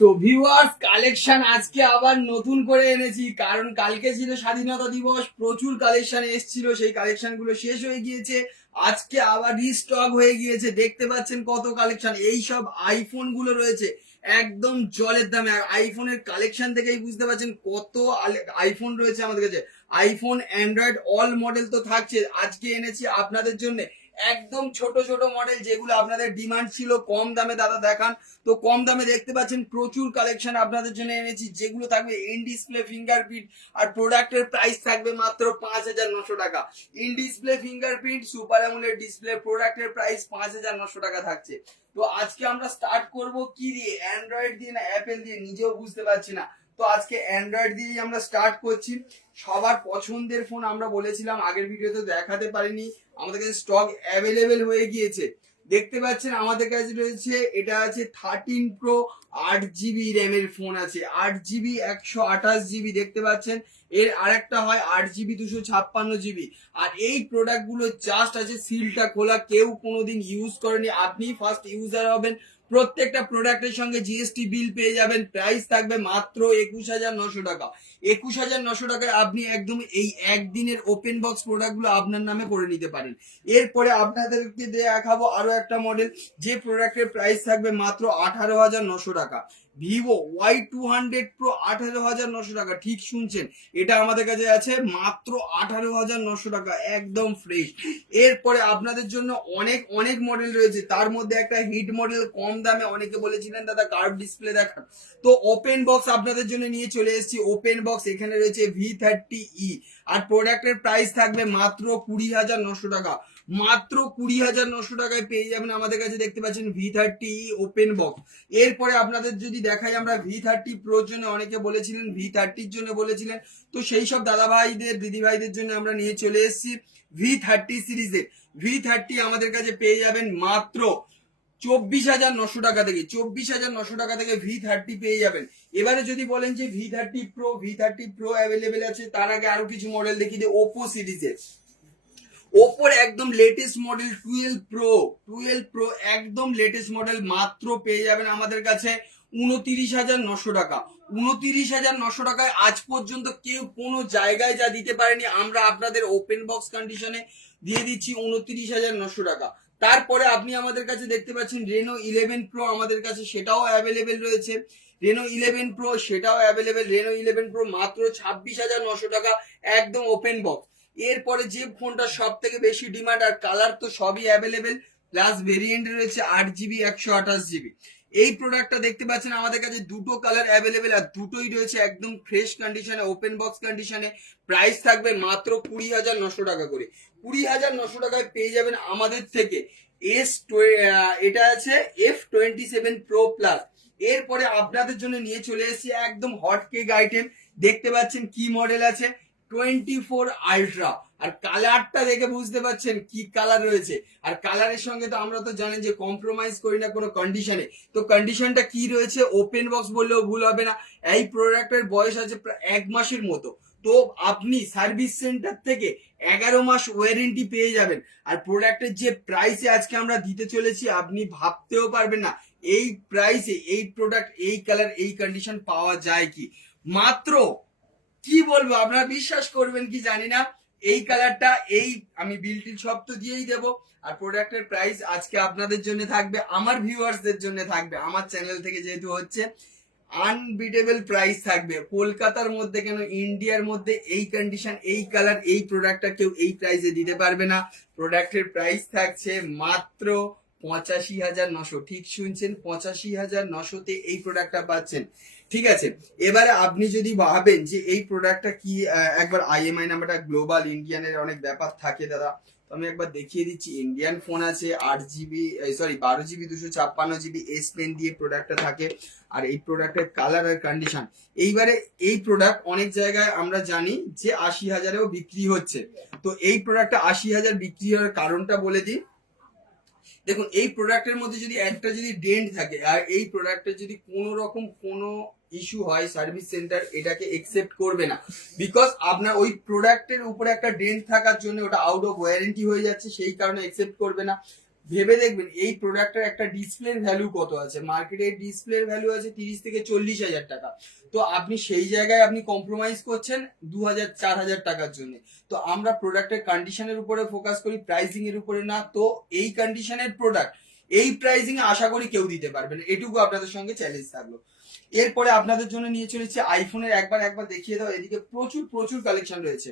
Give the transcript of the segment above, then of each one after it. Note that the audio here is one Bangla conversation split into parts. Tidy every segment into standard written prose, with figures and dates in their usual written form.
তো ভিউয়ার্স কালেকশন আজকে আবার নতুন করে এনেছি, কারণ কালকে ছিল স্বাধীনতা দিবস, প্রচুর কালেকশন এসেছিল, সেই কালেকশন গুলো শেষ হয়ে গিয়েছে। আজকে আবার রিস্টক হয়ে গিয়েছে। দেখতে পাচ্ছেন কত কালেকশন, এই সব আইফোন গুলো রয়েছে একদম জলের দামে। আর আইফোনের কালেকশন থেকেই বুঝতে পারছেন কত আইফোন রয়েছে আমাদের কাছে। আইফোন, অ্যান্ড্রয়েড অল মডেল তো থাকছে। আজকে এনেছি আপনাদের জন্য একদম ছোট ছোট মডেল, যেগুলো আপনাদের ডিমান্ড ছিল কম দামে দাদা দেখান। তো কম দামে দেখতে পাচ্ছেন প্রচুর কালেকশন আপনাদের জন্য এনেছি, যেগুলো থাকবে ইন ডিসপ্লে ফিঙ্গারপ্রিন্ট। আর প্রোডাক্টের প্রাইস থাকবে মাত্র 5,900 টাকা। In display fingerprint super AMOLED display প্রোডাক্টের প্রাইস 5,900 টাকা থাকছে। তো আজকে আমরা স্টার্ট করব কি দিয়ে, অ্যান্ড্রয়েড দিয়ে না অ্যাপেল দিয়ে, নিজেও বুঝতে পারছি না। তো আজকে অ্যান্ড্রয়েড দিয়েই আমরা স্টার্ট করছি। সবার পছন্দের ফোন আমরা বলেছিলাম, আগের ভিডিওতে দেখাতে পারিনি, আমাদের কাছে স্টক অ্যাভেলেবেল হয়ে গিয়েছে। দেখতে পাচ্ছেন আমাদের কাছে রয়েছে, এটা আছে 13 প্রো, 8 জিবি র্যামের ফোন আছে, 8 জিবি 128 জিবি দেখতে পাচ্ছেন। এর আরেকটা হয় 8 জিবি 256 জিবি। আর এই প্রোডাক্ট গুলো জাস্ট আছে সিলটা খোলা, কেউ কোনোদিন ইউজ করেনি, আপনি ফার্স্ট ইউজার হবেন। প্রত্যেকটা প্রোডাক্টের সঙ্গে জিএসটি বিল পেয়ে যাবেন। প্রাইস থাকবে মাত্র 21,900 টাকা। 21,900 টাকায় আপনি একদম এই একদিনের ওপেন বক্স প্রোডাক্ট গুলো আপনার নামে করে নিতে পারেন। এরপরে আপনাদেরকে দেখাবো আরো একটা মডেল, যে প্রোডাক্টের প্রাইস থাকবে মাত্র 18,900 টাকা। ভিভো Y200 Pro 18,900 টাকা, ঠিক শুনছেন, এটা আমাদের কাছে আছে মাত্র 18,900 টাকা, একদম ফ্রেশ। এরপরে আপনাদের জন্য অনেক অনেক মডেল রয়েছে, তার মধ্যে একটা হিট মডেল কম দামে, অনেকে বলেছিলেন দাদা কার্ভ ডিসপ্লে দেখান, তো ওপেন বক্স আপনাদের জন্য নিয়ে চলে এসেছি। ওপেন বক্স এখানে রয়েছে V30E, আর প্রোডাক্টের প্রাইস থাকবে মাত্র 20,900 টাকা। মাত্র 20,900 টাকায় পেয়ে যাবেন আমাদের কাছে। দেখতে পাচ্ছেন V30E ওপেন বক্স। এরপরে আপনাদের যদি দেখাই, আমরা V30 Pro জন্য অনেকে বলেছিলেন, V30 জন্য বলেছিলেন, তো সেই সব দাদা ভাইদের দিদি ভাইদের জন্য আমরা নিয়ে চলে এসেছি V30 সিরিজের। V30 আমাদের কাছে পেয়ে যাবেন মাত্র 24,900 টাকা থেকে। 24,900 টাকা থেকে V30 পেয়ে যাবেন। এবারে যদি বলেন যে V30 Pro অ্যাভেলেবেল আছে, তার আগে আরো কিছু মডেল দেখিয়ে দিই। ওপো সিরিজের, ওপোর একদম লেটেস্ট মডেল 12 প্রো একদম লেটেস্ট মডেল, মাত্র পেয়ে যাবেন আমাদের কাছে 29,900 টাকা। 29,900 টাকায় আজ পর্যন্ত কেউ কোনো জায়গায় যা দিতে পারেনি, আমরা আপনাদের ওপেন বক্স কন্ডিশনে দিয়ে দিচ্ছি 29,900 টাকা। তারপরে আপনি আমাদের কাছে দেখতে পাচ্ছেন Reno 11 Pro আমাদের কাছে, সেটাও অ্যাভেলেবেল রয়েছে। Reno 11 Pro সেটাও অ্যাভেলেবেল। Reno 11 Pro মাত্র 26,900 টাকা, একদম ওপেন বক্স। এরপরে যে ফোনটা সব থেকে বেশি ডিমান্ড, আর কালার তো সবই অ্যাভেলেবেল, প্লাস ভেরিয়েন্ট রয়েছে 8 জিবি 128 জিবি। এই প্রোডাক্টটা দেখতে পাচ্ছেন আমাদের কাছে দুটো কালার অ্যাভেলেবেল, আর দুটোই রয়েছে একদম ফ্রেশ কন্ডিশনে, ওপেন বক্স কন্ডিশনে। প্রাইস থাকবে মাত্র 20,900 টাকা করে। 20,900 টাকায় পেয়ে যাবেন আমাদের থেকে এস, এটা আছে F27 Pro Plus। এরপরে আপনাদের জন্য নিয়ে চলে এসেছি একদম হট কেক আইটেম। দেখতে পাচ্ছেন কি মডেল আছে, 24 Ultra। আর কালারটা দেখে বুঝতে পারছেন কি কালার রয়েছে। আর কালারের সঙ্গে তো আমরা তো জানেন যে কম্প্রোমাইজ করি না কোনো কন্ডিশনে। তো কন্ডিশনটা কি রয়েছে, ওপেন বক্স বললেও ভুল হবে না। এই প্রোডাক্টের বয়স আছে প্রায় 1 মাসের মতো। তো আপনি সার্ভিস সেন্টার থেকে 11 মাস ওয়ারেন্টি পেয়ে যাবেন। আর প্রোডাক্টের যে প্রাইসে আজকে আমরা দিতে চলেছি, আপনি ভাবতেও পারবেন না এই প্রাইসে এই প্রোডাক্ট, এই কালার, এই কন্ডিশন পাওয়া যায় কি। মাত্র, কি বলবো, আপনারা বিশ্বাস করবেন কি জানি না, এই কালারটা, এই আমি বিল টিল সব তো দিয়েই দেবো। আর প্রোডাক্টের প্রাইস আজকে আপনাদের জন্য থাকবে, আমার ভিউয়ার্সদের জন্য থাকবে, আমার চ্যানেল থেকে যেহেতু হচ্ছে, আনবিটেবল প্রাইস থাকবে। কলকাতার মধ্যে কেন, ইন্ডিয়ার মধ্যে এই কন্ডিশন, এই কালার, এই প্রোডাক্টটা কেউ এই প্রাইসে দিতে পারবে না। প্রোডাক্টের প্রাইস থাকছে মাত্র 85,900। ঠিক শুনছেন, 85,900-তে এই প্রোডাক্টটা পাচ্ছেন। ঠিক আছে, এবারে আপনি যদি ভাবেন যে এই প্রোডাক্টটা কি, একবার IMI নাম্বারটা, গ্লোবাল ইন্ডিয়ানের অনেক ব্যাপার থাকে দাদা, তো আমি একবার দেখিয়ে দিচ্ছি। ইন্ডিয়ান ফোন আছে 8 GB, sorry 12 GB 256 GB S pen দিয়ে প্রোডাক্টটা থাকে। আর এই প্রোডাক্টের কালার আর কন্ডিশন, এইবারে এই প্রোডাক্ট অনেক জায়গায় আমরা জানি যে 80,000-এও বিক্রি হচ্ছে। তো এই প্রোডাক্টটা 80,000 বিক্রি হওয়ার কারণটা বলে দিই। দেখুন, এই প্রোডাক্টের মধ্যে যদি একটা যদি ডেন্ট থাকে, আর এই প্রোডাক্টের যদি কোনো রকম কোনো ইস্যু হয়, সার্ভিস সেন্টার এটাকে একসেপ্ট করবে না। বিকজ আপনার ওই প্রোডাক্টের উপরে একটা ডেন্ট থাকার জন্য ওটা আউট অফ ওয়ারেন্টি হয়ে যাচ্ছে, সেই কারণে একসেপ্ট করবে না। ভেবে দেখবেন এই প্রোডাক্টের একটা ডিসপ্লের ভ্যালু কত আছে, মার্কেটে ডিসপ্লের ভ্যালু আছে 30 থেকে 40 হাজার টাকা। তো আপনি সেই জায়গায় আপনি কম্প্রোমাইজ করছেন 2,000-4,000 টাকার জন্য। তো আমরা প্রোডাক্টের কন্ডিশনের উপরে ফোকাস করি, প্রাইসিং এর উপরে না। তো এই কন্ডিশনের প্রোডাক্ট এই প্রাইসিং এ আশা করি কেউ দিতে পারবে না, এটুকু আপনাদের সঙ্গে চ্যালেঞ্জ থাকলো। এরপরে আপনাদের জন্য নিয়ে চলেছি আইফোনের, একবার দেখিয়ে দাও। এদিকে প্রচুর প্রচুর কালেকশন রয়েছে,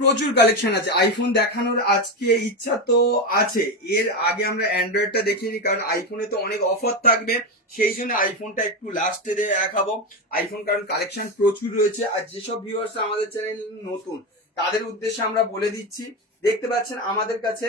প্রচুর কালেকশন আছে আইফোন দেখানোর। আজকে ইচ্ছা তো আছে, এর আগে আমরা অ্যান্ড্রয়েডটা দেখিনি, কারণ আইফোনে তো অনেক অফার থাকবে, সেই জন্য আইফোনটা একটু লাস্টে দেখাবো। আইফোন কারণ কালেকশন প্রচুর রয়েছে। আর যেসব ভিউয়ার্স আমাদের চ্যানেল নতুন তাদের উদ্দেশ্যে আমরা বলে দিচ্ছি, দেখতে পাচ্ছেন আমাদের কাছে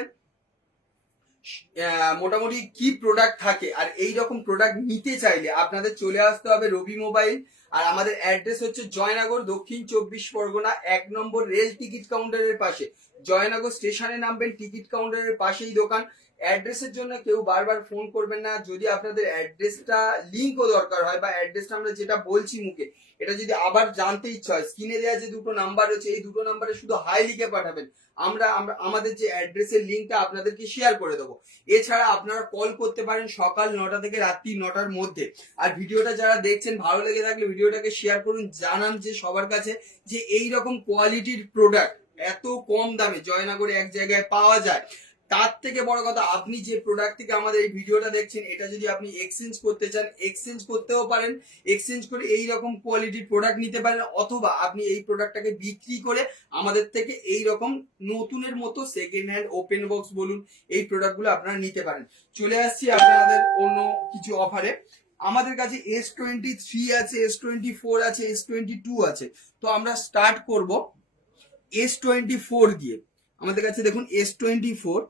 মোটামুটি কি প্রোডাক্ট থাকে। আর এই রকম প্রোডাক্ট নিতে চাইলে আপনাদের চলে আসতে হবে রবি মোবাইল। আর আমাদের অ্যাড্রেস হচ্ছে জয়নগর, দক্ষিণ 24 পরগনা, 1 নম্বর রেল টিকিট কাউন্টারের পাশে। জয়নগর স্টেশনে নামবেন, টিকিট কাউন্টারের পাশেই দোকান। অ্যাড্রেসের জন্য কেউ বারবার ফোন করবেন না। যদি আপনাদের অ্যাড্রেসটা লিঙ্কও দরকার হয়, বা অ্যাড্রেসটা আমরা যেটা বলছি মুখে, এটা যদি আবার জানতে ইচ্ছা হয়, স্ক্রিনে দেওয়া যে দুটো নাম্বার রয়েছে, এই দুটো নাম্বারে শুধু হাই লিখে পাঠাবেন। আমরা আমাদের যে অ্যাড্রেসের লিঙ্কটা আপনাদেরকে শেয়ার করে দেবো। এছাড়া আপনারা কল করতে পারেন সকাল 9টা থেকে রাত্রি 9টার মধ্যে। আর ভিডিওটা যারা দেখছেন ভালো লেগে থাকলে ভিডিওটাকে শেয়ার করুন, জানান যে সবার কাছে যে এই রকম কোয়ালিটির প্রোডাক্ট এত কম দামে জয়নগরে এক জায়গায় পাওয়া যায়। তার থেকে বড় কথা, আপনি যে প্রোডাক্ট থেকে আমাদের এই ভিডিওটা দেখছেন, এটা যদি আপনি এক্সচেঞ্জ করতে চান, এক্সচেঞ্জ করতেও পারেন। এক্সচেঞ্জ করে এই রকম কোয়ালিটির প্রোডাক্ট নিতে পারেন, অথবা আপনি এই প্রোডাক্টটাকে বিক্রি করে আমাদের থেকে এই রকম নতুনের মতো সেকেন্ড হ্যান্ড, ওপেন বক্স বলুন, এই প্রোডাক্টগুলো আপনারা নিতে পারেন। চলে আসছি আপনাদের অন্য কিছু অফারে। আমাদের কাছে S23 আছে, S24 আছে, S22 আছে। তো আমরা স্টার্ট করব S24 দিয়ে। আমাদের কাছে দেখুন S24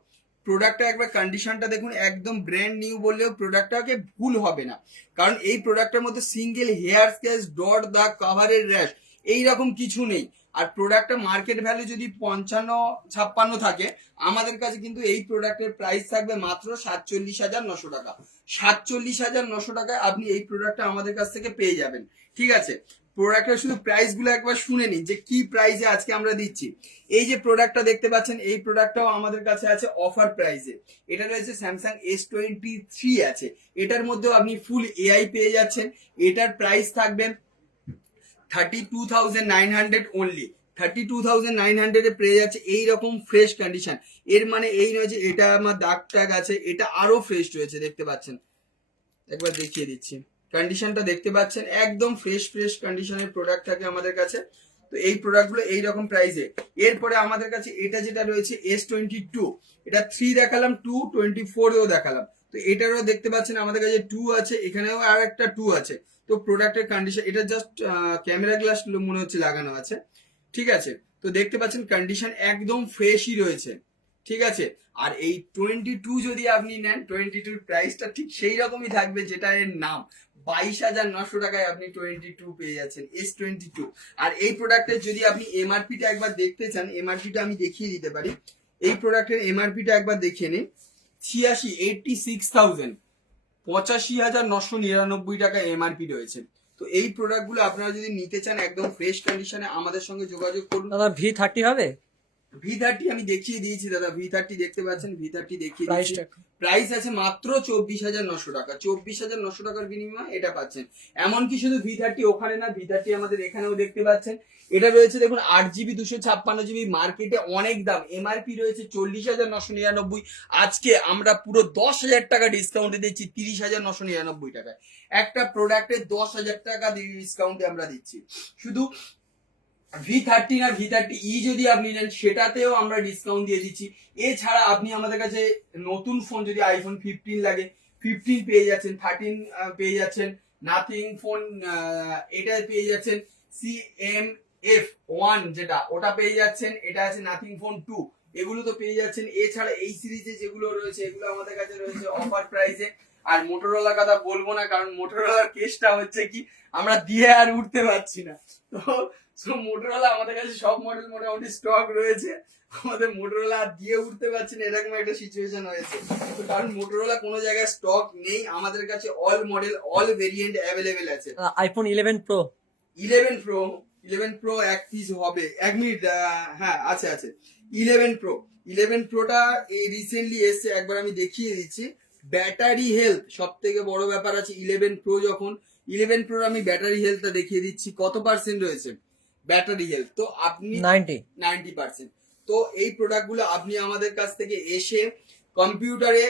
প্রোডাক্টটা, একবার কন্ডিশনটা দেখুন, একদম ব্র্যান্ড নিউ বললেও প্রোডাক্টটাকে ভুল হবে না। কারণ এই প্রোডাক্টের মধ্যে সিঙ্গেল হেয়ার স্ক্র্যাচ, ডট, দাগ, কাভারের র্যাশ এইরকম কিছু নেই। আর প্রোডাক্টটা মার্কেট ভ্যালু যদি 55-56 থাকে, আমাদের কাছে কিন্তু এই প্রোডাক্টের প্রাইস থাকবে মাত্র 47,900 টাকা। 47,900 টাকায় আপনি এই প্রোডাক্টটা আমাদের কাছ থেকে পেয়ে যাবেন। ঠিক আছে, প্রোডাক্টের শুধু প্রাইস গুলো একবার শুনে নিন যে কি প্রাইসে আজকে আমরা দিচ্ছি। এই যে প্রোডাক্টটা দেখতে পাচ্ছেন, এই প্রোডাক্টটাও আমাদের কাছে আছে অফার প্রাইসে। এটা রয়েছে স্যামসাং S23 আছে, এটার মধ্যেও আপনি ফুল এআই পেয়ে যাচ্ছেন। এটার প্রাইস থাকবে 32,900 অনলি। 32,900 এ পেয়ে যাচ্ছে এইরকম ফ্রেশ কন্ডিশন। এর মানে এই নয় যে এটা আমার দাগ টাগ আছে, এটা আরো ফ্রেশ রয়েছে, দেখতে পাচ্ছেন। একবার দেখিয়ে দিচ্ছি, কন্ডিশনটা দেখতে পাচ্ছেন, একদম ফ্রেশ ফ্রেশ কন্ডিশনের প্রোডাক্ট থাকে আমাদের কাছে। তো এই প্রোডাক্টগুলো এইরকম প্রাইসে। এরপরে আমাদের কাছে এটা যেটা রয়েছে S22, এটা 3 দেখালাম, 224 এও দেখালাম। তো এটারও দেখতে পাচ্ছেন আমাদের কাছে 2 আছে, এখানেও আর একটা 2 আছে। তো প্রোডাক্টের কন্ডিশন, এটা জাস্ট ক্যামেরা গ্লাস মনে হচ্ছে লাগানো আছে। ঠিক আছে, তো দেখতে পাচ্ছেন কন্ডিশন একদম ফ্রেশই রয়েছে। ঠিক আছে, আর এই 22 যদি আপনি নেন, 22 প্রাইসটা ঠিক সেই রকমই থাকবে যেটা এর নাম। 22,900 টাকায় আপনি 22 পেয়ে যাচ্ছেন, S22। আর এই প্রোডাক্টের যদি আপনি এমআরপিটা একবার দেখতে চান, এমআরপিটা আমি দেখিয়ে দিতে পারি। এই প্রোডাক্টের এমআরপিটা একবার দেখিয়ে নিন, 86,000, 85,999 টাকা এমআরপি রয়েছে। তো এই প্রোডাক্টগুলো আপনারা যদি নিতে চান একদম ফ্রেশ কন্ডিশনে, আমাদের সঙ্গে যোগাযোগ করুন। দাদা V30 হবে? V30 আমি দেখিয়ে দিয়েছি দাদা, V30 দেখতে পাচ্ছেন, V30 দেখিয়ে দিয়েছি। প্রাইস আছে মাত্র 24,900 টাকা। 24,900 টাকার বিনিময়ে এটা পাচ্ছেন। এমনকি শুধু V30 ওখানে না, V30 আমাদের এখানেও দেখতে পাচ্ছেন। এটা রয়েছে দেখুন 8GB 256GB, মার্কেটে অনেক দাম, এমআরপি রয়েছে 40,999। আজকে আমরা পুরো 10,000 টাকা ডিসকাউন্টে দিচ্ছি 30,999 টাকায়। একটা প্রোডাক্টে 10,000 টাকা ডিসকাউন্টে আমরা দিচ্ছি। শুধু V30 না, V30E যদি আপনি নেন সেটাতেও আমরা ডিসকাউন্ট দিয়ে দিচ্ছি। এছাড়া আপনি আমাদের কাছে নতুন ফোন যদি আইফোন 15 লাগে, 15 পেয়ে যাচ্ছেন, 13 পেয়ে যাচ্ছেন, নাথিং ফোন এটা পেয়ে যাচ্ছেন, CMF1 যেটা ওটা পেয়ে যাচ্ছেন, এটা আছে নাথিং ফোন 2, এগুলো তো পেয়ে যাচ্ছেন। এছাড়া এই সিরিজে যেগুলো রয়েছে এগুলো আমাদের কাছে রয়েছে অফার প্রাইসে। আর মোটরোলার কথা বলবো না, কারণ মোটরোলার কেসটা হচ্ছে কি আমরা দিয়ে আর উঠতে পারছি না। তো মোটরোলা আমাদের কাছে সব মডেল মোটামুটি স্টক রয়েছে, আমাদের মোটরোলা দিয়ে উঠতে পারছি না, এরকম একটা সিচুয়েশন হয়েছে। তো কারণ মোটরোলা কোনো জায়গায় স্টক নেই, আমাদের কাছে all model all variant available আছে। আইফোন 11 Pro, 11 Pro এক পিস হবে, 1 মিনিট, হ্যাঁ আছে আছে। 11 প্রোটা রিসেন্টলি এসছে, একবার আমি দেখিয়ে দিচ্ছি। ব্যাটারি হেলথ সব থেকে বড় ব্যাপার আছে 11 প্রো যখন 11 প্রোর আমি ব্যাটারি হেলথটা দেখিয়ে দিচ্ছি কত পার্সেন্ট রয়েছে ব্যাটারি হেলথ। তো আপনি 90%। তো এই প্রোডাক্টগুলো আপনি আমাদের কাছ থেকে এসে কম্পিউটারে,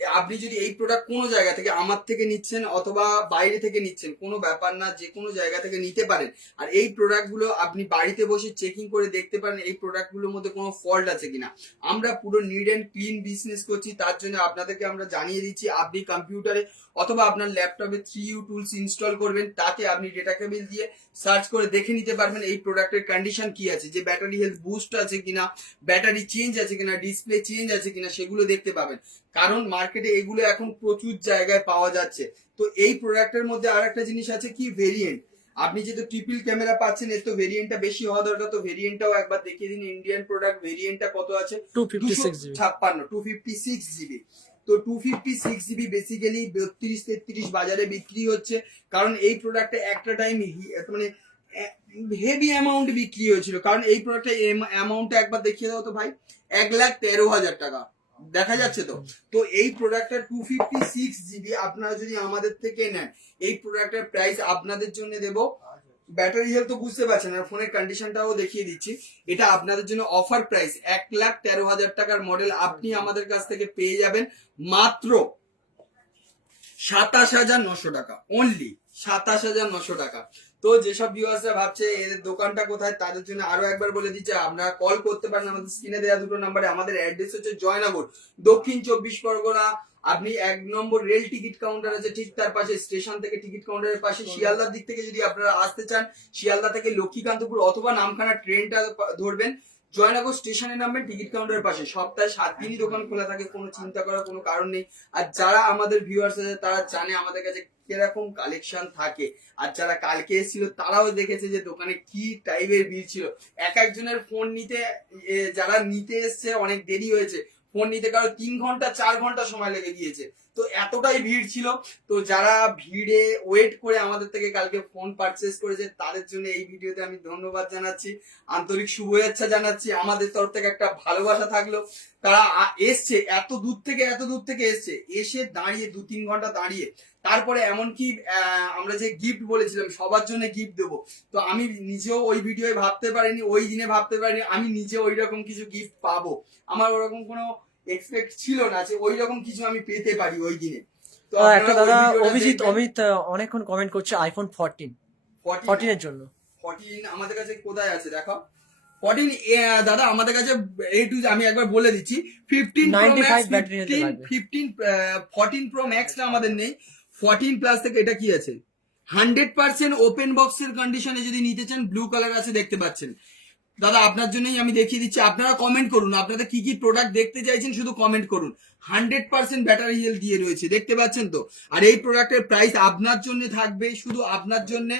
আপনি যদি এই প্রোডাক্ট কোনো জায়গা থেকে আমার থেকে নিচ্ছেন অথবা বাইরে থেকে নিচ্ছেন, কোনো ব্যাপার না, যে কোনো জায়গা থেকে নিতে পারেন। আর এই প্রোডাক্টগুলো আপনি বাড়িতে বসে চেকিং করে দেখতে পারেন এই প্রোডাক্টগুলোর মধ্যে কোনো ফল্ট আছে কিনা। আমরা পুরো নিট অ্যান্ড ক্লিন বিজনেস করছি, তার জন্য আপনাদেরকে আমরা জানিয়ে দিচ্ছি। আপনি কম্পিউটারে অথবা আপনার ল্যাপটপে 3U টুলস ইনস্টল করবেন, তাতে আপনি ডেটা কেবল দিয়ে সার্চ করে দেখে নিতে পারবেন এই প্রোডাক্টের কন্ডিশন কি আছে, যে ব্যাটারি হেলথ বুস্ট আছে কিনা, ব্যাটারি চেঞ্জ আছে কিনা, ডিসপ্লে চেঞ্জ আছে কিনা, সেগুলো দেখতে পাবেন। কারণ মার্কেটে এগুলো এখন প্রচুর জায়গায় পাওয়া যাচ্ছে। তো এই প্রোডাক্টের মধ্যে আর একটা জিনিস আছে কি, ভেরিয়েন্ট। আপনি যেহেতু ট্রিপল ক্যামেরা পাচ্ছেন, এর তো ভেরিয়েন্টটা বেশি হওয়া দরকার, তো ভেরিয়েন্টটাও একবার দেখিয়ে দিন। ইন্ডিয়ান প্রোডাক্ট ভেরিয়েন্টটা কত আছে? 256 জিবি। তো 256 জিবি বেসিক্যালি 32-33 বাজারে বিক্রি হচ্ছে, কারণ এই প্রোডাক্টটা একটা টাইম মানে হেভি অ্যামাউন্ট বিক্রি হয়েছিল। কারণ এই প্রোডাক্টের অ্যামাউন্টটা একবার দেখিয়ে দাও তো ভাই, 1,13,000 টাকা দেখা যাচ্ছে। তো তো এই প্রোডাক্টটা 256 জিবি আপনারা যদি আমাদের থেকে নেন, এই প্রোডাক্টের প্রাইস আপনাদের জন্য দেব। ব্যাটারি হেলথ তো বুঝতে পারছেন, আর ফোনের কন্ডিশনটাও দেখিয়ে দিচ্ছি। এটা আপনাদের জন্য অফার প্রাইস, 1,13,000 টাকার মডেল আপনি আমাদের কাছ থেকে পেয়ে যাবেন মাত্র 27,900 টাকা, অনলি 27,900 টাকা। তো যেসব ভিউয়ার্সরা ভাবছে এর দোকানটা কোথায়, তাদের জন্য আরো একবার বলে দিচ্ছি, আপনারা কল করতে পারেন আমাদের স্ক্রিনে দেওয়া দুটো নাম্বারে। আমাদের অ্যাড্রেস হচ্ছে জয়নগর, দক্ষিণ 24 পরগনা। আপনি 1 নম্বর রেল টিকিট কাউন্টার আছে ঠিক তার পাশে, স্টেশন থেকে টিকিট কাউন্টারের পাশে। শিয়ালদার দিক থেকে যদি আপনারা আসতে চান, শিয়ালদা থেকে লক্ষ্মীকান্তপুর অথবা নামখানা ট্রেনটা ধরবেন, জয়নগর স্টেশনে নামবেন, টিকিট কাউন্টারের পাশে। সপ্তাহে 7 দিনই দোকান খোলা থাকে, কোনো চিন্তা করার কোনো কারণ নেই। আর যারা আমাদের ভিউয়ার্স আছে তারা জানে আমাদের কাছে কিরকম কালেকশন থাকে, আর যারা কালকে এসেছিল তারাও দেখেছে যে দোকানে কি টাইপের ভিড় ছিল। এক একজনের ফোন নিতে, যারা নিতে এসছে অনেক দেরি হয়েছে, ফোন নিতে কারো 3 ঘন্টা 4 ঘন্টা সময় লেগে গিয়েছে। তো এতটাই ভিড় ছিল। তো যারা ভিড়ে ওয়েট করে আমাদের থেকে কালকে ফোন পারচেস করেছে, তাদের জন্য এই ভিডিওতে আমি ধন্যবাদ জানাচ্ছি, আন্তরিক শুভেচ্ছা জানাচ্ছি। আমাদের তরফ থেকে একটা ভালোবাসা থাকলো। তারা এসছে এত দূর থেকে এসছে, এসে দাঁড়িয়ে 2-3 ঘন্টা দাঁড়িয়ে, তারপরে এমনকি আমরা যে গিফট বলেছিলাম সবার জন্য গিফট দেবো, তো আমি নিজেও ওই ভিডিওয়ে ভাবতে পারিনি, ওই দিনে ভাবতে পারিনি আমি নিজে ওই রকম কিছু গিফট পাবো। আমার ওরকম কোনো এক্সপেক্ট ছিল না যে ওই রকম কিছু আমি পেতে পারি ওই দিনে। তো একটা দাদা অমিত অনেকক্ষণ কমেন্ট করছে আইফোন 14 এর জন্য। 14 আমাদের কাছে কোথায় আছে দেখো। 14 দাদা আমাদের কাছে এই টু আমি একবার বলে দিচ্ছি, 15 14 প্রো ম্যাক্সটা আমাদের নেই। 14 প্লাস থেকে এটা কি আছে, 100% ওপেন বক্সের কন্ডিশনে যদি নিতে চান, ব্লু কালার আছে দেখতে পাচ্ছেন দাদা, আপনার জন্যই আমি দেখিয়ে দিচ্ছি। আপনারা কমেন্ট করুন, আপনাদের কি কি প্রোডাক্ট দেখতে চাইছেন শুধু কমেন্ট করুন। 100% ব্যাটারি হেলথ দিয়ে রয়েছে, দেখতে পাচ্ছেন তো। আর এই প্রোডাক্টের প্রাইস আপনার জন্য থাকবে, শুধু আপনার জন্য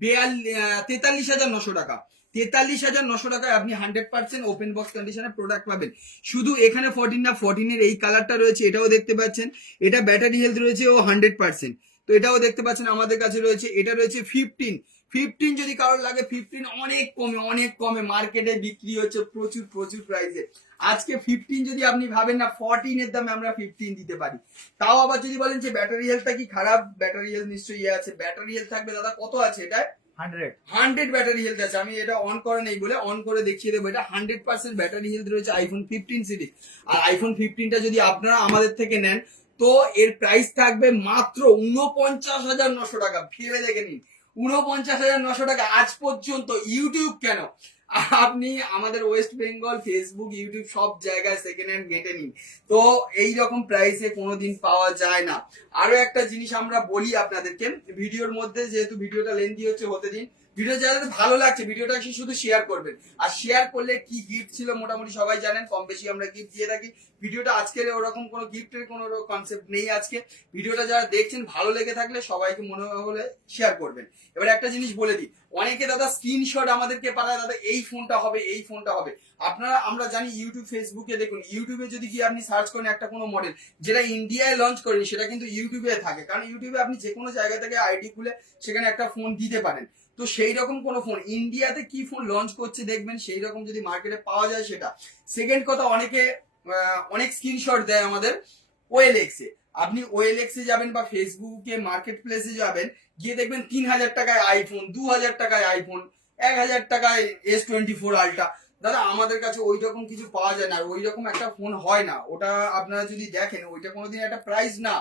43,900 টাকা। 43,900 টাকায় আপনি 100% ওপেন বক্স কন্ডিশনের প্রোডাক্ট পাবেন। শুধু এখানে 14 না, 14 এর এই কালারটা রয়েছে, এটাও দেখতে পাচ্ছেন। এটা ব্যাটারি হেলথ রয়েছে ও 100%, তো এটাও দেখতে পাচ্ছেন আমাদের কাছে রয়েছে। এটা রয়েছে 15 যদি কারোর লাগে, 15 অনেক কমে মার্কেটে বিক্রি হচ্ছে প্রচুর প্রাইসে। আজকে 15 যদি আপনি ভাবেন না 14 এর দামে আমরা 15 দিতে পারি। তাও আবার যদি বলেন যে ব্যাটারি হেলথটা কি খারাপ, ব্যাটারি হেলথ নিশ্চয়ই আছে। ব্যাটারি হেলথ থাকবে দাদা, কত আছে এটা, 100 ব্যাটারি হেলথ আছে। আমি এটা অন করে নেই বলে অন করে দেখিয়ে দেবো। এটা 100% ব্যাটারি হেলথ রয়েছে আইফোন 15 সিরিজ। আর আইফোন 15টা যদি আপনারা আমাদের থেকে নেন, তো এর প্রাইস থাকবে মাত্র 49,900 টাকা। ভেবে দেখে নিন, 49,900 টাকা। আজ পর্যন্ত ইউটিউব কেন, আপনি আমাদের ওয়েস্ট বেঙ্গল ফেসবুক ইউটিউব সব জায়গায় সেকেন্ড হ্যান্ড ঘেটে নিন, তো এই রকম প্রাইসে কোনোদিন পাওয়া যায় না। আরো একটা জিনিস আমরা বলি আপনাদেরকে ভিডিওর মধ্যে, যেহেতু ভিডিওটা লেন্দি হচ্ছে হতে দিন। ভিডিও যাদের ভালো লাগছে ভিডিওটা শুধু শেয়ার করবেন, আর শেয়ার করলে কি গিফট ছিল মোটামুটি সবাই জানেন, কম বেশি আমরা গিফট দিয়ে থাকি। ভিডিওটা আজকের ওরকম কোনো গিফটের কোনো কনসেপ্ট নেই আজকে। ভিডিওটা যারা দেখছেন ভালো লেগে থাকলে সবাইকে মনে হলে শেয়ার করবেন। এবার একটা জিনিস বলে দিই, অনেকে দাদা স্ক্রিনশট আমাদেরকে পাঠায়, দাদা এই ফোনটা হবে। আপনারা, আমরা জানি ইউটিউব ফেসবুকে দেখুন, ইউটিউবে যদি কি আপনি সার্চ করেন একটা কোনো মডেল যেটা ইন্ডিয়ায় লঞ্চ করেনি, সেটা কিন্তু ইউটিউবে থাকে। কারণ ইউটিউবে আপনি যে কোনো জায়গা থেকে আইডি খুলে সেখানে একটা ফোন দিতে পারেন। তো সেই রকম কোনো ফোন ইন্ডিয়াতে কি ফোন লঞ্চ করছে দেখবেন, সেই রকম যদি মার্কেটে পাওয়া যায় সেটা। সেকেন্ড কথা, অনেকে অনেক স্ক্রিনশট দেয় আমাদের OLX এ। আপনি OLX এ যাবেন বা ফেসবুকে মার্কেট প্লেসে যাবেন, গিয়ে দেখবেন 3,000 টাকায় আইফোন, 2,000 টাকায় আইফোন, 1,000 টাকায় S24 আলট্রা। দাদা আমাদের কাছে ওই রকম কিছু পাওয়া যায় না, আর ওই রকম একটা ফোন হয় না। ওটা আপনারা যদি দেখেন ওইটা কোনোদিন একটা প্রাইস না,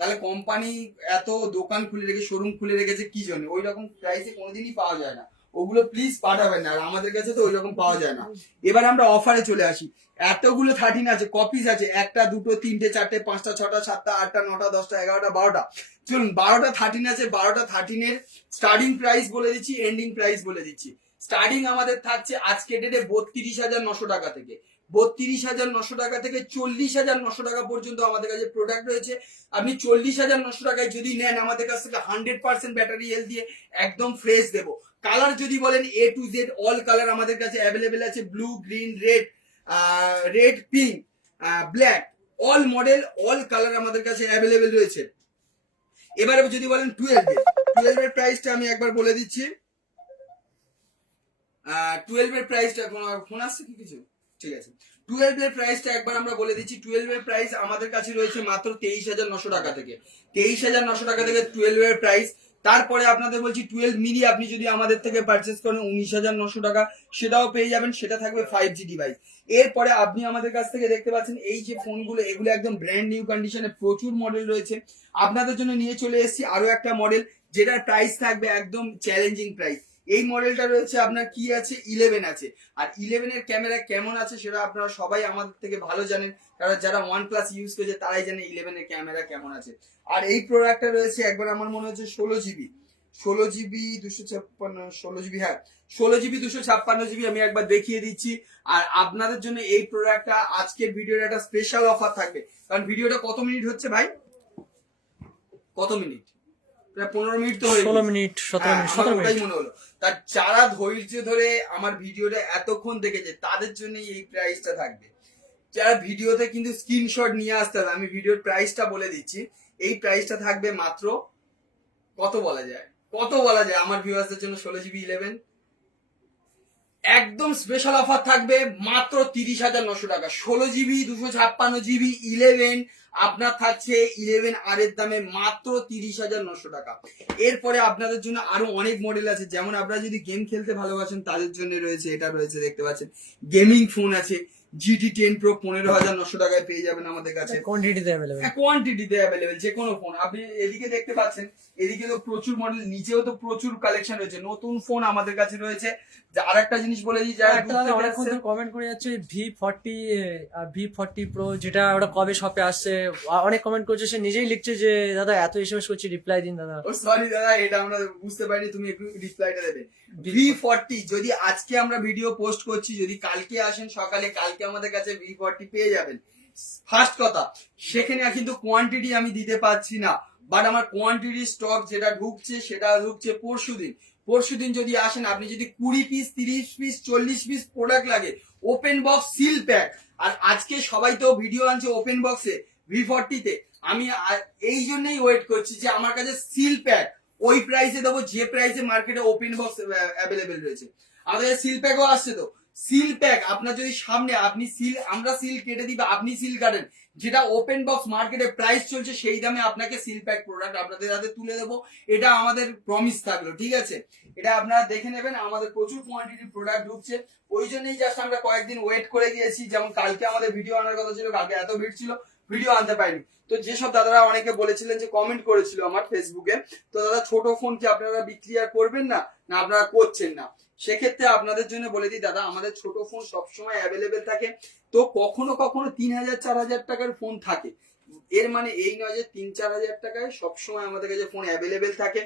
তাহলে কোম্পানি এত দোকান খুলে রেখে শোরুম খুলে রেখেছে কি জন্য? ওই রকম প্রাইসে কোনোদিনই পাওয়া যায় না। ওগুলো প্লিজ পাঠাবেন না, আর আমাদের কাছে তো ওই রকম পাওয়া যায় না। এবার আমরা অফারে চলে আসি। এতগুলো 13 আছে, কপিস আছে, 1টা 2টো 3টে 4টে 5টা 6টা 7টা 8টা 9টা 10টা 11টা 12টা। চলুন 12টা 13 আছে, 12টা 13 এর স্টার্টিং প্রাইস বলে দিচ্ছি, এন্ডিং প্রাইস বলে দিচ্ছি। স্টার্টিং আমাদের থাকছে আজকে ডেটে 32,900 টাকা থেকে, 32,900 টাকা থেকে 40,900 টাকা পর্যন্ত আমাদের কাছে প্রোডাক্ট রয়েছে। আপনি 40,900 টাকায় যদি নেন আমাদের কাছ থেকে 100% ব্যাটারি হেলথ দিয়ে একদম ফ্রেশ দেবো। কালার যদি বলেন A to Z all colour আমাদের কাছে অ্যাভেলেবেল আছে, blue, green, red, pink, black, all model all colour আমাদের কাছে অ্যাভেলেবেল রয়েছে। এবারে যদি বলেন 12 এর প্রাইসটা আমি একবার বলে দিচ্ছি। 12 এর প্রাইসটা ফোন আসছে কি কিছু? ঠিক আছে, 12 এর প্রাইসটা একবার আমরা বলে দিচ্ছি। 12 এর প্রাইস আমাদের কাছে রয়েছে মাত্র 23,900 টাকা থেকে, 23,900 টাকা থেকে 12 এর প্রাইস। তারপরে আপনাদের বলছি 12 মিনি আপনি যদি আমাদের থেকে পারচেস করেন 19,900 টাকা, সেটাও পেয়ে যাবেন, সেটা থাকবে 5G ডিভাইস। এরপরে আপনি আমাদের কাছ থেকে দেখতে পাচ্ছেন এই যে ফোনগুলো, এগুলো একদম ব্র্যান্ড নিউ কন্ডিশনে প্রচুর মডেল রয়েছে। আপনাদের জন্য নিয়ে চলে এসেছি আরো একটা মডেল, যেটার প্রাইস থাকবে একদম চ্যালেঞ্জিং প্রাইস। এই মডেলটা রয়েছে আপনার কি আছে, 11 আছে। আর 11 এর ক্যামেরা কেমন আছে সেটা আপনারা সবাই আমাদের থেকে ভালো জানেন, কারণ যারা OnePlus ইউজ করেছে তারাই জানে 11 এর ক্যামেরা কেমন আছে। আর এই প্রোডাক্টটা রয়েছে একবার আমার মনে হচ্ছে 16GB 256, 16GB, হ্যাঁ 16GB 256GB আমি একবার দেখিয়ে দিচ্ছি। আর আপনাদের জন্য এই প্রোডাক্টটা আজকের ভিডিওর একটা স্পেশাল অফার থাকবে। কারণ ভিডিওটা কত মিনিট হচ্ছে ভাই? কত মিনিট? প্রায় 15 মিনিট তো হয়ে 16 মিনিট 17 মিনিট 17 মিনিট মনে হলো। তার যারা ধৈর্য ধরে আমার ভিডিওটা এতক্ষণ দেখেছে তাদের জন্য এই প্রাইসটা থাকবে। যারা ভিডিওতে কিন্তু স্ক্রিনশট নিয়ে আসতে হবে, আমি ভিডিওর প্রাইসটা বলে দিচ্ছি। এই প্রাইসটা থাকবে মাত্র কত বলা যায়, আমার ভিউয়ার্সদের জন্য 16GB 11 একদম স্পেশাল অফার থাকবে মাত্র 30,900 টাকা। 16GB 256GB 11 আপনার থাকছে 11R এর দামে মাত্র 30,900 টাকা। এরপরে আপনাদের জন্য আরো অনেক মডেল আছে, যেমন আপনারা যদি গেম খেলতে ভালোবাসেন তাদের জন্য রয়েছে, এটা রয়েছে দেখতে পাচ্ছেন গেমিং ফোন আছে। GT 10 Pro 15,900 টাকায় পেয়ে যাবেন আমাদের কাছে, কোয়ান্টিটিতে अवेलेबल। কোয়ান্টিটিতে অ্যাভেলেবেল যে কোনো ফোন। আপনি এদিকে দেখতে পাচ্ছেন, এদিকে তো প্রচুর মডেল, নিচেও তো প্রচুর কালেকশন রয়েছে, নতুন ফোন আমাদের কাছে রয়েছে। আর একটা জিনিস বলে দিই, যারা একটা দাদা অনেকক্ষণ ধরে কমেন্ট করে যাচ্ছে V40 আর V40 Pro, যেটা ওটা কবে শপে আসছে। অনেক কমেন্ট করছে, সে নিজেই লিখছে যে দাদা এত এসএমএস করছি, রিপ্লাই দিন দাদা। ও সরি দাদা, এটা আমরা বুঝতে পারিনি, তুমি একটু রিপ্লাইটা দেবে। V40 যদি আজকে আমরা ভিডিও পোস্ট করছি, যদি কালকে আসেন সকালে, কালকে আমাদের কাছে V40 পেয়ে যাবেন। ফার্স্ট কথা, সেখানে কিন্তু কোয়ান্টিটি আমি দিতে পারছি না, বাট আমার কোয়ান্টিটি স্টক যেটা ঢুকছে সেটা ঢুকছে পরশুদিন যদি আসেন, আপনি যদি 20 পিস 30 পিস 40 পিস প্রোডাক্ট লাগে, ওপেন বক্স সিল প্যাক। আর আজকে সবাই তো ভিডিও আনছে ওপেন বক্সে V40 তে, আমি এই জন্যই ওয়েট করছি যে আমার কাছে সিল প্যাক ওই প্রাইসে দেবো যে প্রাইসে মার্কেটে ওপেন বক্স অ্যাভেলেবেল রয়েছে। আমাদের সিল প্যাকও আসছে তো। সিল প্যাক আপনার যদি সামনে আপনি সিল, আমরা সিল কেটে দিই বা আপনি সিল কাটেন, যেটা ওপেন বক্স মার্কেটে প্রাইস চলছে সেই দামে আপনাকে সিল প্যাক প্রোডাক্ট আপনাদের হাতে তুলে দেবো। এটা আমাদের প্রমিস থাকলো, ঠিক আছে? এটা আপনারা দেখে নেবেন, আমাদের প্রচুর কোয়ান্টিটি প্রোডাক্ট ঢুকছে। ওই জন্যই জাস্ট আমরা কয়েকদিন ওয়েট করে গিয়েছি। যেমন কালকে আমাদের ভিডিও আনার কথা ছিল, কালকে এত ভিড় ছিল ভিডিও আনতে পারিনি। তো যেসব দাদারা অনেকে বলেছিলেন, যে কমেন্ট করেছিল আমার ফেসবুকে, তো দাদা ছোট ফোন কি আপনারা বিক্রি আর করবেন না, না আপনারা করছেন না? সেক্ষেত্রে আপনাদের জন্য বলে দিই দাদা, আমাদের ছোট ফোন সবসময় অ্যাভেলেবেল থাকে। তো কখনো কখনো 3,000 4,000 টাকার ফোন থাকে, এর মানে এই নয় যে 3-4 হাজার টাকায় সবসময় আমাদের কাছে ফোন অ্যাভেলেবেল থাকে।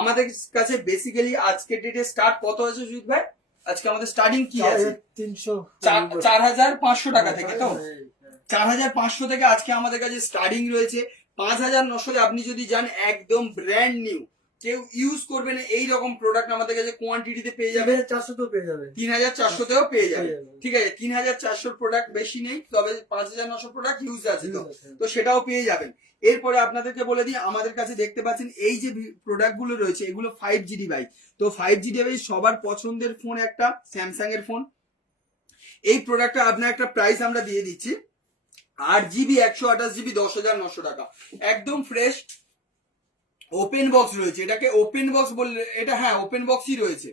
আমাদের কাছে বেসিক্যালি আজকে ডেটে স্টার্ট কত আছে সুজিত ভাই? আজকে আমাদের স্টার্টিং কি আছে? 4,500 টাকা থেকে। তো 4,500 থেকে আজকে আমাদের কাছে স্টার্টিং রয়েছে। 5,900 আপনি যদি যান একদম ব্র্যান্ড নিউ কেউ ইউজ করবে না এই রকম প্রোডাক্ট আমাদের কাছে কোয়ান্টিটিতে পেয়ে যাবে। 400 তো পেয়ে যাবে, 3400তেও পেয়ে যাবে। পেয়ে যাবে। ঠিক আছে, 3400 প্রোডাক্ট বেশি নেই, তবে 5900 প্রোডাক্ট ইউজ আছে, তো Use আছে। তো সেটাও পেয়ে যাবেন। এরপরে আপনাদেরকে বলে দিই, আমাদের কাছে দেখতে পাচ্ছেন এই যে প্রোডাক্ট গুলো রয়েছে এগুলো 5G ডিভাইস। তো 5G ডিভাইস সবার পছন্দের ফোন একটা স্যামসাং এর ফোন। এই প্রোডাক্টটা আপনার একটা প্রাইস আমরা দিয়ে দিচ্ছি 8GB 128GB 10,900 টাকা, একদম ফ্রেশ ওপেন বক্স রয়েছে। এটাকে ওপেন বক্স বললে এটা হ্যাঁ ওপেন বক্সই রয়েছে।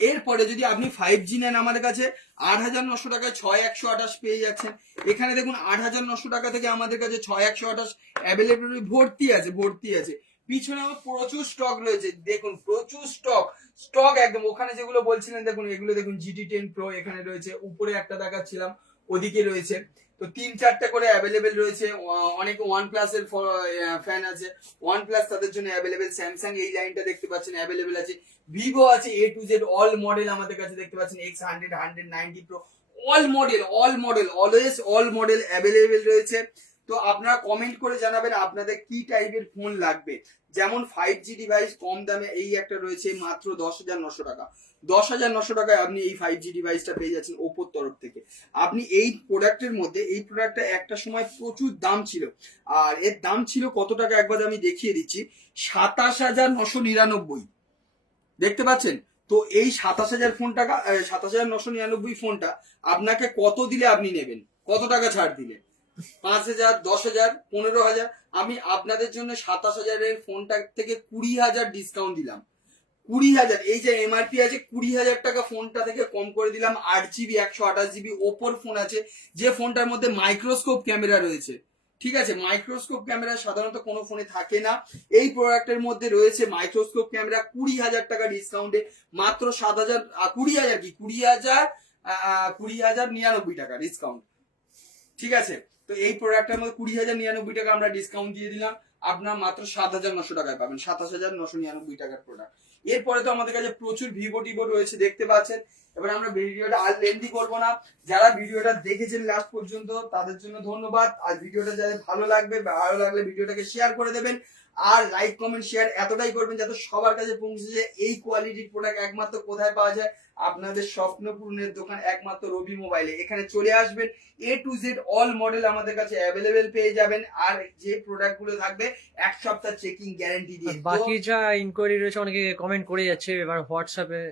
এরপরে যদি আপনি 5G নেন আমাদের কাছে 8,900 টাকায় 6,128 পেয়ে যাচ্ছেন। এখানে দেখুন 8,900 টাকা থেকে আমাদের কাছে 6,128 অ্যাভেলেবল ভর্তি আছে, ভর্তি আছে। পিছনে আমার প্রচুর স্টক রয়েছে, দেখুন প্রচুর স্টক একদম। ওখানে যেগুলো বলছিলেন দেখুন, এগুলো দেখুন GT10 Pro এখানে রয়েছে, উপরে একটা দেখাচ্ছিলাম ওদিকে রয়েছে। তো 3-4টা করে অ্যাভেলেবেল রয়েছে। অনেকে OnePlus এর ফ্যান আছে, OnePlus তাদের জন্য অ্যাভেলেবেল। স্যামসাং এই লাইনটা দেখতে পাচ্ছেন অ্যাভেলেবেল আছে। ভিভো আছে A to Z all model আমাদের কাছে দেখতে পাচ্ছেন, X100 190 Pro all model always all model available রয়েছে। তো আপনারা কমেন্ট করে জানাবেন আপনাদের কি টাইপের ফোন লাগবে। যেমন 5G ডিভাইস কম দামে এই একটা রয়েছে মাত্র 10,900 টাকা। 10,900 টাকায় আপনি এই 5G ডিভাইসটা পেয়ে যাচ্ছেন ওপ্পোর তরফ থেকে। আপনি এই প্রোডাক্টের মধ্যে, এই প্রোডাক্টটা একটা সময় প্রচুর দাম ছিল, আর এর দাম ছিল কত টাকা একবার আমি দেখিয়ে দিচ্ছি, 27,999 দেখতে পাচ্ছেন। তো এই 27,000 ফোন টাকা 27,999 ফোনটা আপনাকে কত দিলে আপনি নেবেন, কত টাকা ছাড় দিলে? 5,000, 10,000, 15,000? আমি আপনাদের জন্য 27,000 ফোনটা থেকে 20,000 ডিসকাউন্ট দিলাম। 20,000, এই যে এমআরপি আছে 20,000 টাকা ফোনটা থেকে কম করে দিলাম। 8GB 128GB ওপোর ফোন আছে, যে ফোনটার মধ্যে মাইক্রোস্কোপ ক্যামেরা রয়েছে। ঠিক আছে, মাইক্রোস্কোপ ক্যামেরা সাধারণত কোনো ফোনে থাকে না, এই প্রোডাক্টের মধ্যে রয়েছে মাইক্রোস্কোপ ক্যামেরা। 20,000 টাকা ডিসকাউন্টে মাত্র 7,000 20,000 কি 20,099 টাকা ডিসকাউন্ট। ঠিক আছে, তো এই প্রোডাক্টের মধ্যে 20,099 টাকা আমরা ডিসকাউন্ট দিয়ে দিলাম, আপনার মাত্র 7,900 টাকায় পাবেন, 27,999 টাকার প্রোডাক্ট। এরপরে তো আমাদের কাছে প্রচুর ভিভো টিভো রয়েছে দেখতে পাচ্ছেন। এবার আমরা ভিডিওটা আর লেন্দি করবো না, যারা ভিডিওটা দেখেছেন লাস্ট পর্যন্ত তাদের জন্য ধন্যবাদ। আর ভিডিওটা যাদের ভালো লাগলে ভিডিওটাকে শেয়ার করে দেবেন, আর লাইক কমেন্ট শেয়ার এতটাই করবেন যাতে সবার কাছে পৌঁছে যায়। এই কোয়ালিটির প্রোডাক্ট একমাত্র কোথায় পাওয়া যায়? আপনাদের স্বপ্ন পূরণের দোকান একমাত্র রবি মোবাইলে। এখানে চলে আসবেন, A to Z all model আমাদের কাছে অ্যাভেলেবেল পেয়ে যাবেন। আর যে প্রোডাক্ট গুলো থাকবে 1 সপ্তাহ চেকিং গ্যারান্টি দিয়ে। বাকি যা ইনকোয়ারি রয়েছে অনেকে কমেন্ট করে যাচ্ছে, এবার হোয়াটসঅ্যাপে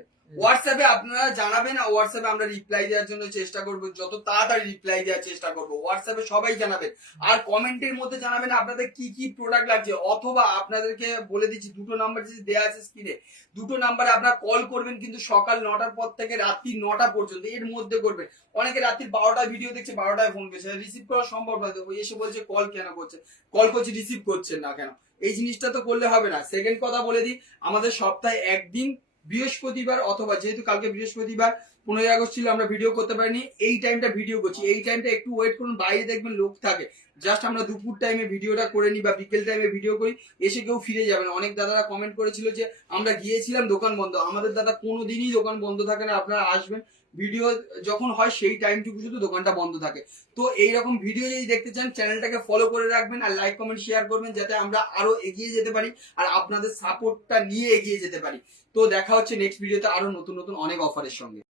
আপনারা জানাবেন, হোয়াটসঅ্যাপে আমরা রিপ্লাই দেওয়ার জন্য চেষ্টা করব, যত তাড়াতাড়ি রিপ্লাই দেওয়ার চেষ্টা করব। হোয়াটসঅ্যাপে সবাই জানাবেন, আর কমেন্টের মধ্যে জানাবেন আপনাদের কি কি প্রোডাক্ট লাগছে, অথবা আপনাদেরকে বলে দিচ্ছি দুটো নাম্বার যে দেওয়া আছে স্ক্রিনে, দুটো নাম্বারে আপনারা কল করবেন, কিন্তু সকাল 9টার পর থেকে রাত্রি 9টা পর্যন্ত এর মধ্যে করবেন। অনেকে রাত্রি 12টায় ভিডিও দেখছে, 12টায় ফোন করছে, রিসিভ করা সম্ভব নয়, ওই এসে বলছে কল কেন করছে, কল করছি রিসিভ করছেন না কেন? এই জিনিসটা তো করলে হবে না। সেকেন্ড কথা বলে দিই, আমাদের সপ্তাহে একদিন বৃহস্পতিবার, অথবা যেহেতু কালকে বৃহস্পতিবার 15 আগস্ট ছিল আমরা ভিডিও করতে পারিনি, এই টাইমটা ভিডিও করছি। এই টাইমটা একটু ওয়েট করুন, বাইরে দেখবেন লোক থাকে, জাস্ট আমরা দুপুর টাইমে ভিডিওটা করে নিই বা বিকেল টাইমে ভিডিও করি, এসে কেউ ফিরে যাবেন। অনেক দাদারা কমেন্ট করেছিল যে আমরা গিয়েছিলাম দোকান বন্ধ। আমাদের দাদা কোনোদিনই দোকান বন্ধ থাকে না, আপনারা আসবেন, ভিডিও যখন হয় সেই টাইমটুকু শুধু দোকানটা বন্ধ থাকে। তো এইরকম ভিডিও যদি দেখতে চান চ্যানেলটাকে ফলো করে রাখবেন, আর লাইক কমেন্ট শেয়ার করবেন যাতে আমরা আরো এগিয়ে যেতে পারি, আর আপনাদের সাপোর্টটা নিয়ে এগিয়ে যেতে পারি। তো দেখা হচ্ছে নেক্সট ভিডিওতে আরো নতুন নতুন অনেক অফারের সঙ্গে।